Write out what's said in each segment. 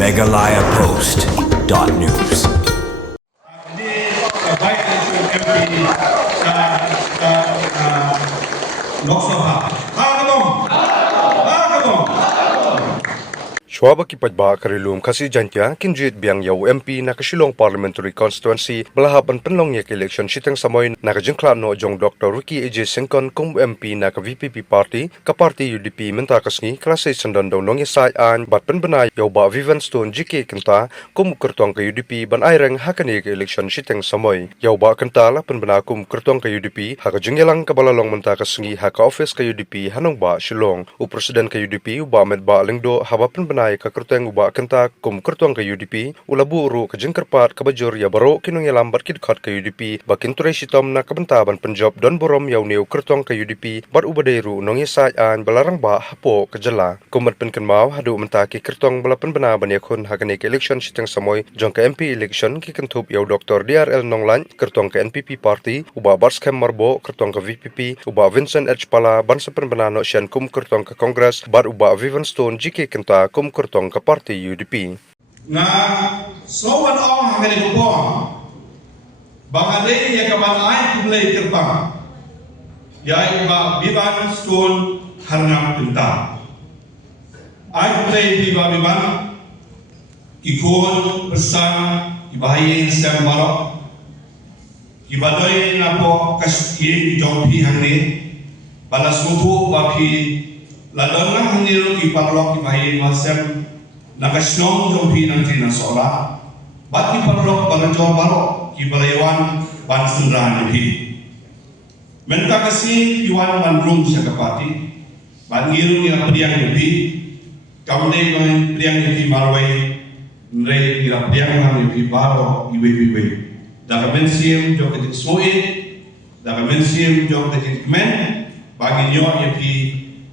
megalayapost.news. Ini baik isu MP Lok Sabha. Shwaba ki pajba karilum kasi jantya kinjit biang yaw MP na kasilong parliamentary constituency balahaban penlong yak election sitang samoy na kajengkla no jong Dr. Ricky AJ Sengkon kum MP na ka VPP party ka party UDP menta kasngi klase sandan daw nong yasay an bat penbenay yaw ba Vivian Stone GK kenta kum kertong ka UDP ban ayreng hakani ka election sitang samoy yaw ba kenta la penbena kum kertong ka UDP haka jengyalang kabalalong menta kasngi haka office ka UDP hanong ba silong u presiden ka UDP u ba med ba lengdo haba penbenay ka kerteng uba kenta kum kertuang ke UDP ulabu uru ke jengkerpat ke bajur ya baro kinung ya lambat kidkat ke UDP bakin ture sitom na kebentaban penjob don borom yau neu kertuang ke UDP bat ubadeiru nong yesai an balarang ba hapo ke jela kumat penken mau hadu mentaki kertuang balapan bena ban yakun hagane ke election siteng samoy jong ke MP election ki kentup yau Dr. DRL Nonglan kertuang ke NPP party uba Barskem Marbo kertuang ke VPP uba Vincent H. Pala ban sepen bena no sian kum kertuang ke Kongres bat uba Vivian Stone GK kenta kum kertong ke parti UDP. Nga sowan ong hangani ko bangade ya kaban ay kumlay kerpang ya iba biban stone harnam pinta ay kumlay biban ikon bersama ibahayin sem marok ibadoy na po kasye jompi hangni balas mutu baki ladon na hangiro iparlok ibahayin masem nakasnong jompi ng tina sola bati parlok barajor barok ibalaywan bansundran ibi menta kasi iwan manrung sa kapati bangiro ni priang ibi kamde man priang ibi marway nrei ni priang han ibi baro iwe daga mensium jo kedik soe daga mensium jo kedik men bagi nyo ibi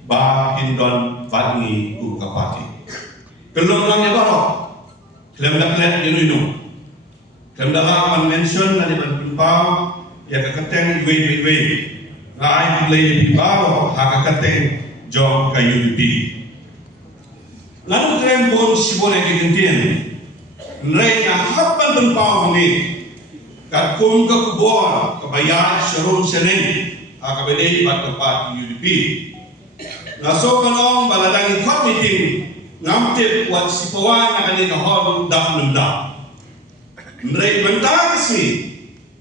ba hindon bagi u kapati kelong lang baro klem dak let inu klem dak man mention na di ban pimpau ya kakateng iwe ngai play di baro hakakateng jo ka UDP lalu klem bon sibore kegentien nrei na hapan pimpau ni kat kum ka kubor kabaya sharon senen akabedei bat tempat UDP naso kanong baladang ikot meeting ngamtip wat sipawan na kanina hol dak nunda nrei benta kasi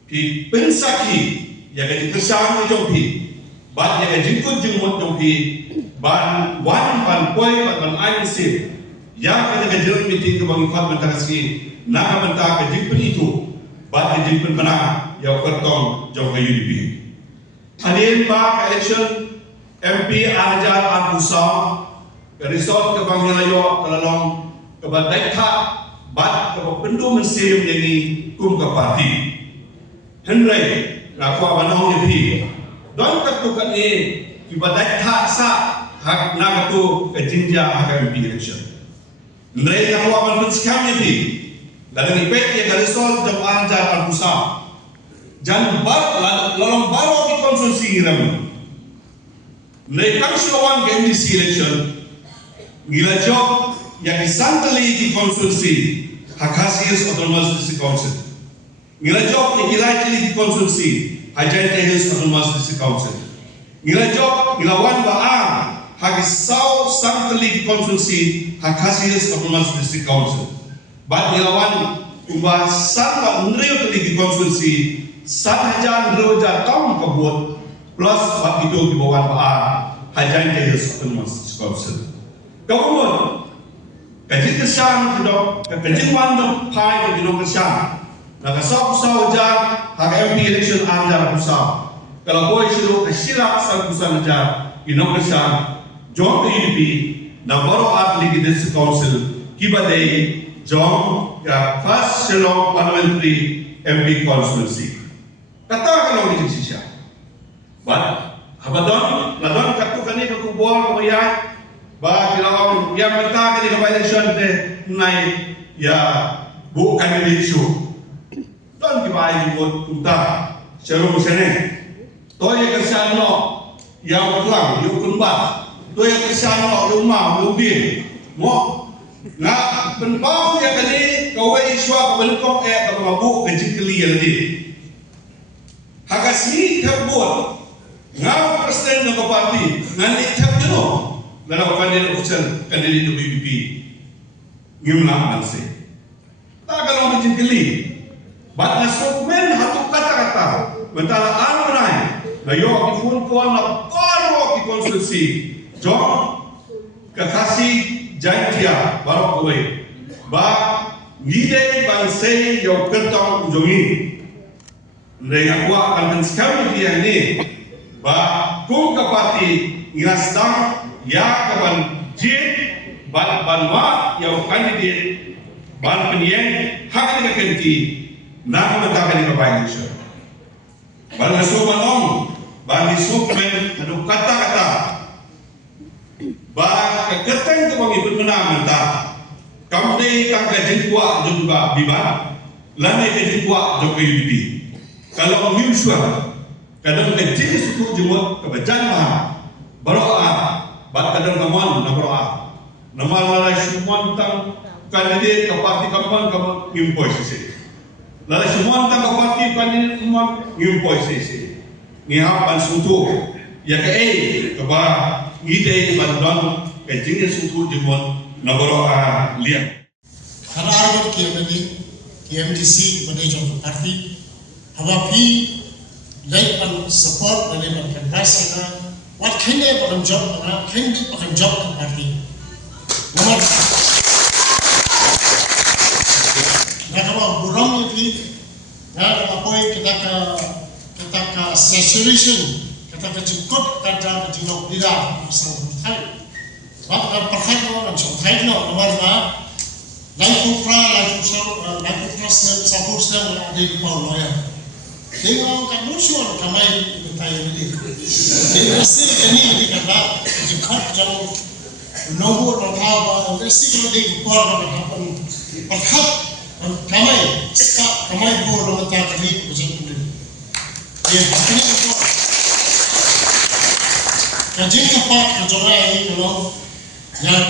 ki pensaki ya gadi kesang jompi bat ya gadi jingkut jingmut jompi ban wan ban koi ban ain sip ya kada gadi meeting ke bang ikot benta kasi na benta gadi itu bat gadi penmana ya kertong jom ke UDP hadir pak election MP Arjar Arbusau ke resort ke Bang Melayu kelalong ke Badekha bat ke pendu mesim jadi kum ke parti Henry ngaku abanong ni don ketukan ni ke Badekha sa hak nak tu ke jinja hak MP election Henry ngaku aban penskam ni lalu ni pet ke resort ke Arjar Arbusau jan bat lalong baro di konsumsi ram mereka selawan ke MDC election gila job yang disantali di konsumsi hak hasil autonomous district council gila job yang gila cili di konsumsi hajan tehus autonomous district council gila job gila wan baang hak sau santali di konsumsi hak hasil autonomous district council bat gila wan ubah santa nreo tali di konsumsi 1,000 roja tahun kebuat plus bak itu di bawah baang hajan tehus autonomous council kemudian kajik kesang kedok kajik mandok pai kedok kesang nak sok jar hak MP election anjar pusat kalau boy silu kesilak sang pusat jar inok kesang jom UDP na baru at ligi district council kibadei jom ya first Shillong parliamentary MP constituency kata kalau di sisi but habadon ladon katu kani ke kubor kaya ba kilawang yang menta kani ke election de nai ya bukan isu don ki bai buat tunta seru sene to ye kesano yang pulang yo kunba to ye kesano yo ma yo bi mo na penpau ya kani kawai iswa kabalukok kamabu kajikli yaldi hakasi kabut ngau presiden ng parti ngani tabno lalaw kandidat official kandidat ng BBP ngimlang alse tagalong kajikli bat nasukmen hatuk kata-kata mentala anay layo kifun ko na paro ki konstitusi jom kakasi jantia baru kowe ba ngide bansai yo kertong ujongi renga kwa kan sekali dia ni ba kung kapati ngasdang ya kaban jit ban banwa yo kandidat ban penyen hak ni kenti na matakan ka bayan siya ban nasumanong ban disukmen anu kata-kata ba keketeng tu bagi bermenang mentah kamu ni kang kajin kuat juga biban lani kajin kuat juga UDP kalau orang suara kadang kajin suku jemut kebajan mah beroa bat kadang kaman na beroa nama lalai semua tentang kandidat ke parti kaman kamu ngimpoi sisi lalai semua tentang ke parti kandidat kaman ngimpoi sisi ngihapan sutu ya ke keba ngide bandon kajingnya suku jemon nagoro lihat karena arwah KMDC manajer parti hawapi laipan support dari berkendara wat kene akan job ke parti nomor kalau burung itu apa kita ke saturation kita kejengkut kada kejengkut tidak sang hai bab perhai orang sang hai no nomor ba lain kupra sabur sen ada di Paulo ya tengok kat musuh kamai betai ini mesti kini di kata kejengkut jang nombor apa mesti kalau di kupra apa perhai kamai stop kamai bor mata kali kejengkut dia ini itu kajing kapat kejorai kalau yang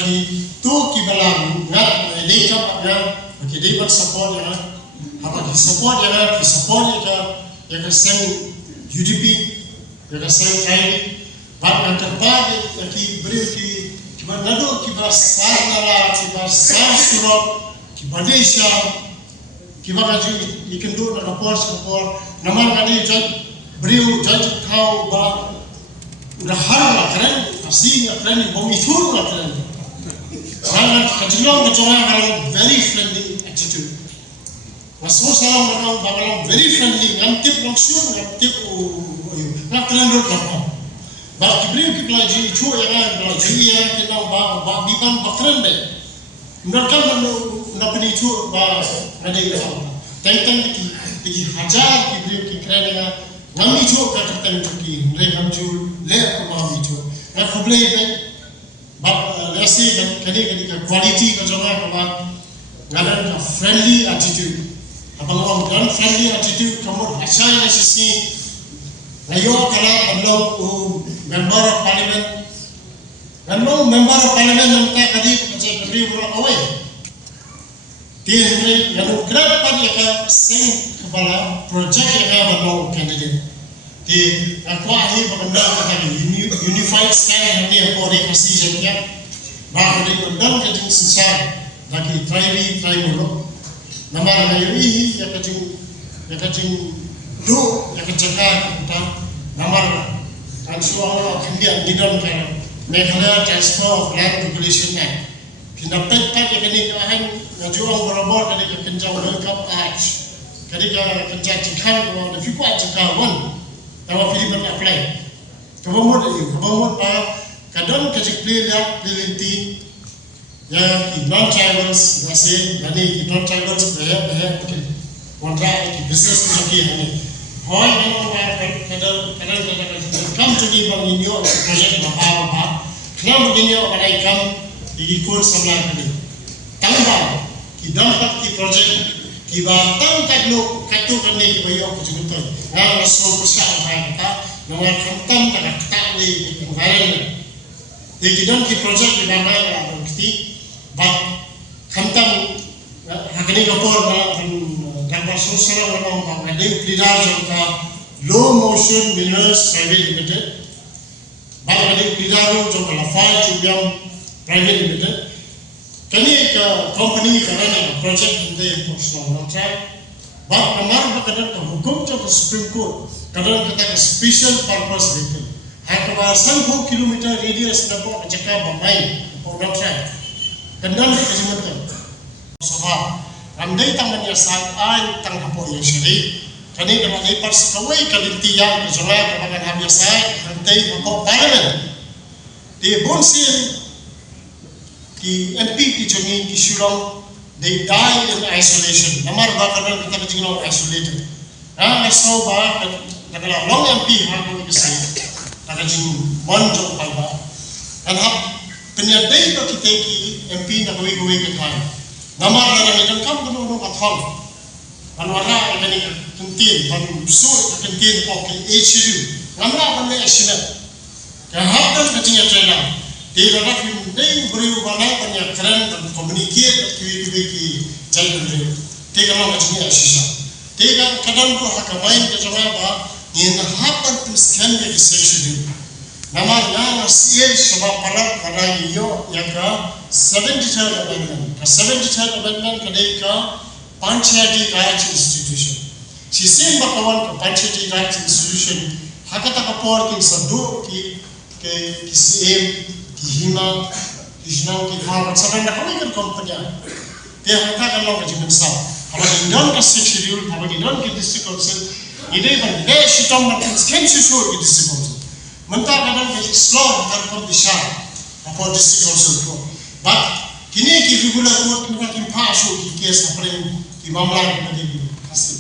tu kibalang ngat dekap ya bagi dapat support ya apa di support ya yang sen UDP yang sen KAI bab yang terbaik yang beri kiban nado kibasar nara kibasar surat kibadesha kibagaji ikan dur na rapor naman kali beriu judge kau ba udah hal keren pasti keren bom itu keren orang kejolong kalau very friendly attitude masuk salam orang bakalan very friendly ngantip langsung ngantip nak keren dulu apa bab kibri kiblaji itu yang belaji ya kita ba biban bakren deh mereka nak itu ba ada yang tentang di hajar kibri keren dengan ngami cho ka terten ki mereka jul le ko itu na kuble ben bab lesi kali quality ka jama ka ba ngadan ka friendly attitude abang orang dan friendly attitude kamu asal sisi layo kala ablo member of parliament namka kadi macam kadi burak away dia yang kerap pada ka sen kepala projek yang abang candidate di aku akhir benda kata unified scan ni apa dia kasih jadinya bahawa dia benda kajing sensar lagi try mulu nama ini yang kajing do yang kejaga kita nama dan suara kemudian didon kan Meghalaya Transfer of Land Regulation Act pindapat yang ini kahan ngajuang berabot kali kekenjang welcome arch kali kekenjang cikhan kalau ada fiku cikawan tawa Philippine apply kabamot pa kadang kajik pelinti ya non-tribals nasi gani non-tribals bahaya wanda business lagi hani hoy memang kadang kam jadi bang inyo project apa kenapa inyo kadang kam ikut sebelah kali tambah dampak di project kibatang kadlo katu kani bayo kujutan na so persiapan kita nomor kantam kata ni kemarin di kidon ki project di mana la bukti bat kani kapor na dapat susah orang mengadil tidak jangka low motion minerals private limited, bagai tidak jangka lafai cubiam private limited. Kani ke company kerana project ini personal contract, bab kamar berkaitan hukum jangka Supreme Court, kerana kita special purpose vehicle. Haikawar 10 kilometer radius nampak cakap bamai contract. Kendan kejimankan. Sebab andai tangan ya saat ay tang hapo ya syari kani kana ay pars kawai kalintiya ke jora kabangan habya sai hantay hapo parliament di bonsin ki MP ki joni ki shulong they die in isolation namar ba kanan kita kajingno isolated so ba nakala long MP ha ko kasi nakajing monjo pa ba and hap penyadai ba kita ki MP na gawi-gawi ka tayo namar na lang kam kuno at hall anwara kani kentin pan sur kentin po ke HU namra ban le asina ka hadan katinya trena di rak dei beriu banai panya keren dan communicate ki jalan re tiga long katinya asisa tiga kadang ko hakamain ke jama ba ni na hapan tuskan ke section namar na siel sabab parat kadai yo yaka 73rd amendment. 73rd amendment kadai ka Panchayati Raj Institution. Sisin bakawan ka Panchayati Raj Institution hakata kapor king sadu ki CM ki hima ki jnau ki khawat saban na kami kan company te hakata kan long ka jimen sa haba indon ka schedule haba indon ki district council ide ban le shitom na ken shusur ki district council manta kadang ki explore har ko disha kapor district council ko but kini ki regular court kita kim pasho ki case apre ki mamla ki hasil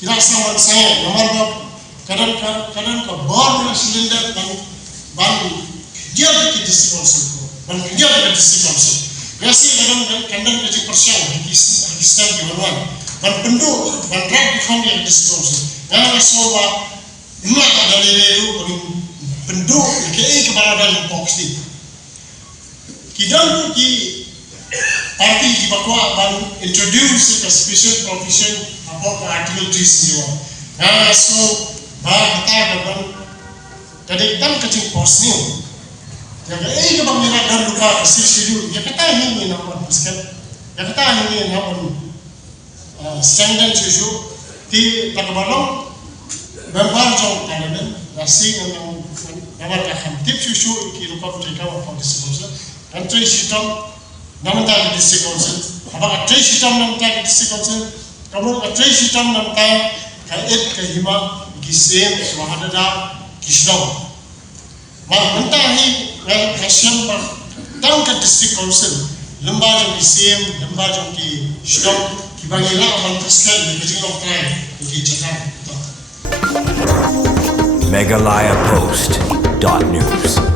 kira sama saya nomor bab kadang ka bor na cylinder ban dia ki district council ko ban dia ki district council biasa kadang ka persen ki sistem ki warwan ban pendu ban drag ki kham ki district council na so ba imla ada lelu pendu ki kebadan box di Kidang ki parti ki bakwa ban introduce a special provision about article 3 so ba kata ban kadang tan kacing posnil ya ke bang ni dan lupa schedule ya kata ini na on basket ya kata ini na on standard issue ti tagabalong member jong parliament rasi ng naman ka tip issue ki lupa ko ikaw ang discussion Antri sistem namanta di district council, abang antri sistem namanta di district council, kamu antri sistem namanta kait kahima gisem swahada kisno. Namanta hi kasem par tang ke district council, lembaga gisem, lembaga ki kisno, kibagila abang tersekat di kejinok try di Jakarta. Megalayapost.news